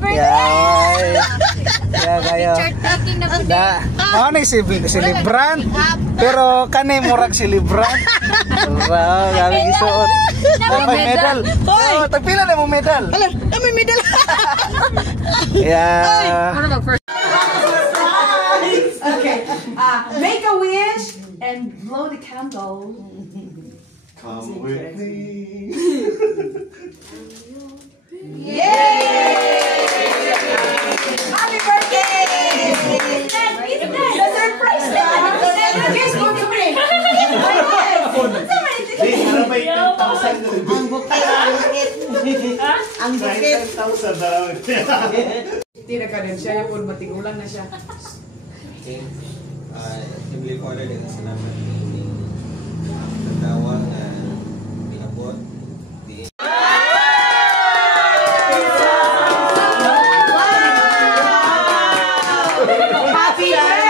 birthday! Kaya kayo. Ano si Libran? Pero kanay murag si Libran. Wow, gabi gisuot. May medal. Oh, tagpila na mo medal. Hala, may medal. Yeah. Okay. Make a wish and blow the candle. Come with me. Yay! Happy birthday! The surprise na! Guess what to bring? Please, para may 10,000. Ang bukit. Ang bukit. 10,000 daw. Hindi na ka rin siya. Yung matigulan na siya. Okay. Yung order din sa naman yung nagdawang pinabot. Happy birthday!